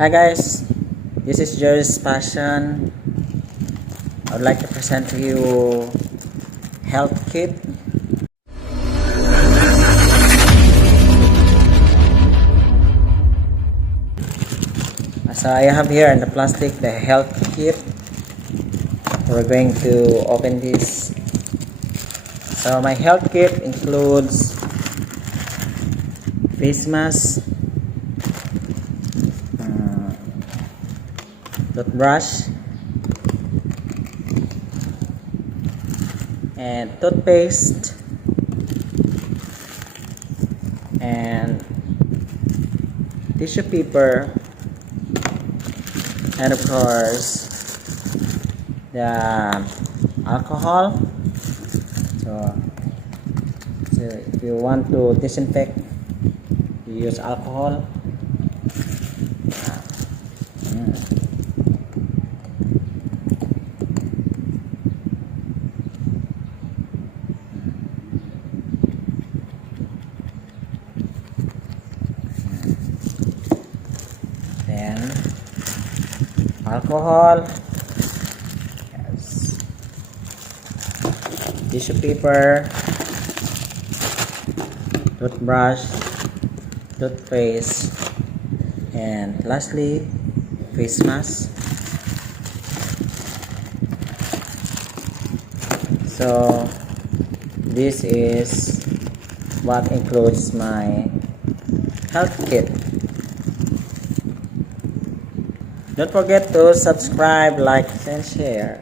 Hi guys, this is Gerrys Passion. I would like to present to you health kit. So I have here in the plastic the health kit. We're going to open this. So my health kit includes face mask, toothbrush, and toothpaste, and tissue paper, and of course the alcohol. So if you want to disinfect, you use alcohol. Then alcohol, yes, tissue paper, toothbrush, toothpaste, and lastly face mask. So this is what includes my health kit. Don't forget to subscribe, like, and share.